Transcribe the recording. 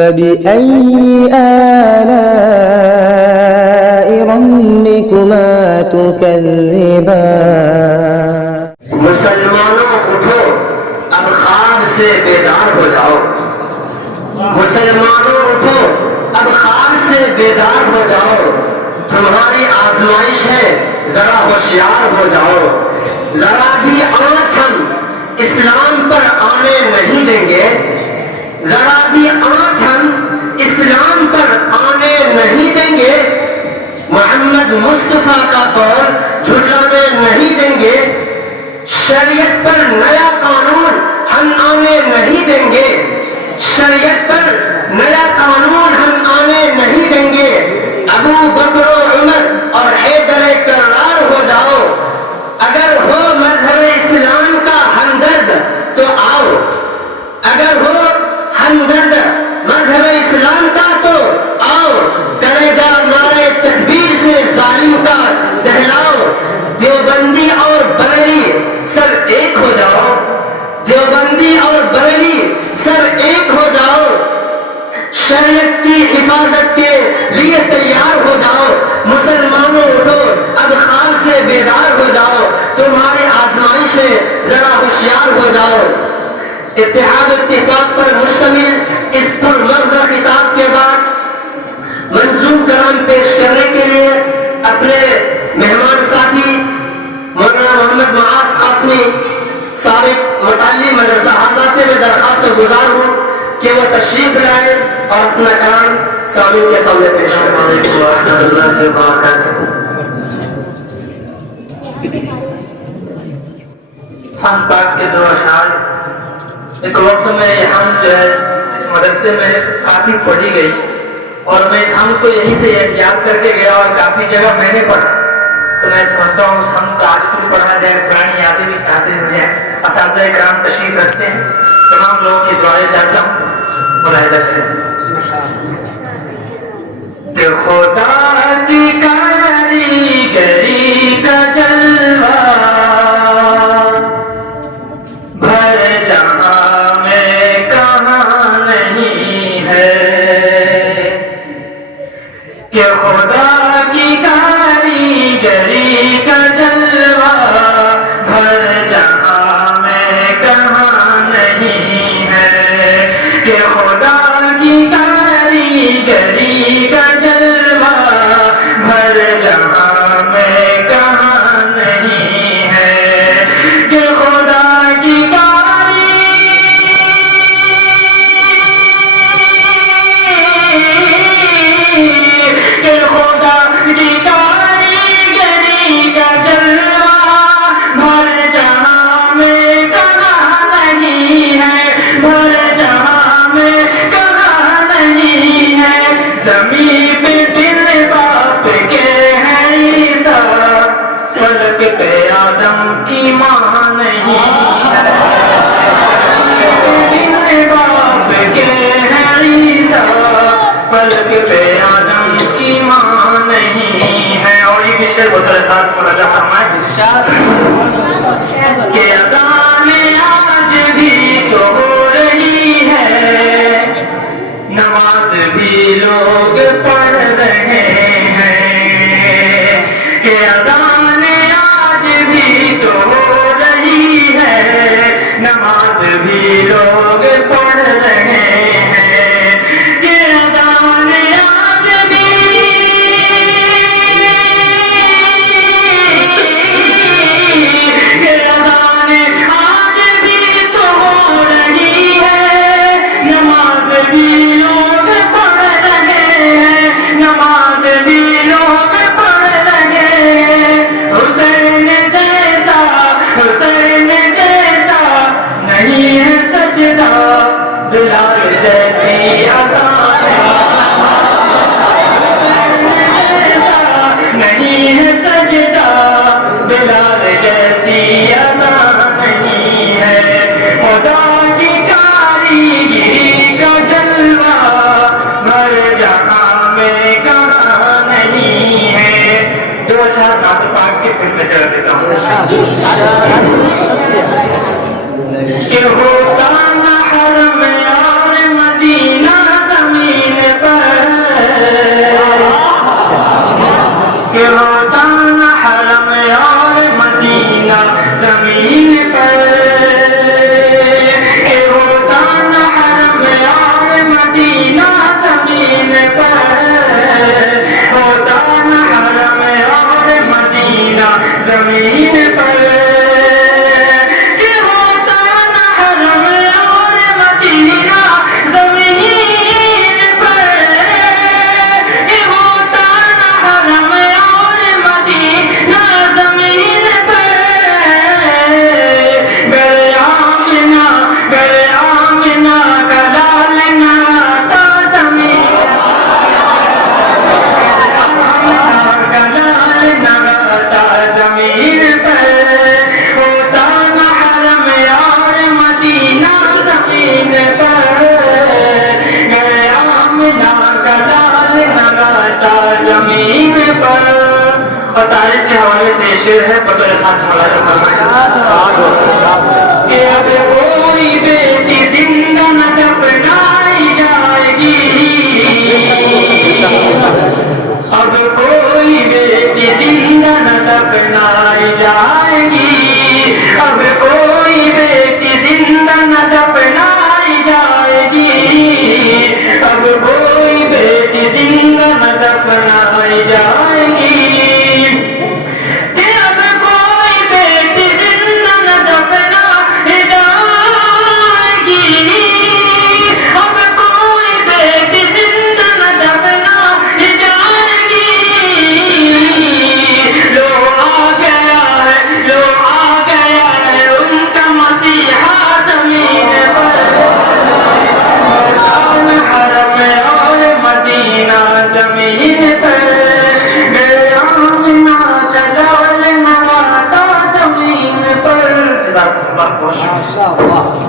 فبأي آلاء ربكما تكذبان مسلمانوں اٹھو اب خواب سے بیدار ہو جاؤ مسلمانوں اٹھو اب خواب سے بیدار ہو جاؤ تمہاری آزمائش ہے ذرا ہوشیار ہو جاؤ ذرا بھی آنچ ہم اسلام پر آنے نہیں دیں گے ذرا بھی آنچ ہم اسلام پر آنے نہیں دیں گے محمد مصطفیٰ کا قول جھٹلانے نہیں دیں گے شریعت پر نیا قانون ہم آنے نہیں دیں گے شریعت پر نیا قانون ہم آنے نہیں دیں گے ابو بکر و عمر اور حیدر کرار ہو جاؤ اگر ہو مذہب اسلام کا ہمدرد تو آؤ اگر ہو ہمدرد مذہب اسلام کا تو آؤ کرے جا نعرے تکبیر سے ظالم کا دہلاؤ دیوبندی اور بریلی سب ایک ہو جاؤ دیوبندی اور بریلی سب ایک ہو جاؤ شریعت کی حفاظت کے لیے تیار ہو جاؤ مسلمانوں اٹھو اب خواب سے بیدار ہو جاؤ تمہاری آزمائش ہے ذرا ہوشیار ہو جاؤ اتحاد اتفاق پر مشتمل اس پرمغزہ خطاب کے بعد منظوم کلام پیش کرنے کے لیے اپنے مہمان ساتھی مولانا محمد معاذ قاسمی سابق متعلم مدرسہ حاضہ سے میں درخواست گزار ہوں کہ وہ تشریف لائے اور اپنا کلام سامعین کے سامنے پیش کریں ہم پاک کے دو اشعار ایک وقت میں یہ ہم جو ہے اس مدرسے میں کافی پڑھی گئی اور میں اس ہم کو یہیں سے یاد کر کے گیا اور کافی جگہ میں نے پڑھا تو میں سمجھتا ہوں اس ہم کو آج بھی پڑھا جائے پرانی یادیں بھی حاصل ہو جائیں اساتذہ کرام تشریف رکھتے ہیں تمام لوگوں کی دعائیں چاہتا ہوں ملاحظہ کریں کہ خدا کی کاریگری کا جلوہ بھر جہاں میں کہاں نہیں ہے کہ خدا کی کاریگری کا جلوہ بھر جہاں میں کہاں نہیں ہے کہ خدا کی کاریگری کا جلوہ بھر جہاں میں کہاں نہیں ہے کہ خدا کی کہ اذانیں آج بھی تو ہو رہی ہے نماز بھی لوگ پڑھ رہے ہیں کہ اذانیں آج بھی تو ہو رہی ہے نماز بھی لوگ پڑھ رہے ہیں کہ اذانیں آج بھی کہ ہوتا نہ حرم یار مدینہ زمین اور تاریخ کے حوالے سے یہ شعر ہے بطور خاص کہ اب کوئی بیٹی زندہ نہ دفنائی جائے گی، اب کوئی بیٹی زندہ نہ دفنائی جائے گی، اب کوئی بیٹی زندہ نہ دفنائی جائے گی، اب کوئی بیٹی زندہ نہ دفنائی جائے گی، کہ اب کوئی بیٹی زندہ نہ دفنائی جائے گی، اب کوئی بیٹی زندہ نہ دفنائی جائے گی، لو آ گیا ہے، لو آ گیا ہے ان کا مسیحا زمین پر، حرم اور مدینہ زمین پر، گیا آمنہ جلال نواتا زمین پر۔ جزاک اللہ خیر۔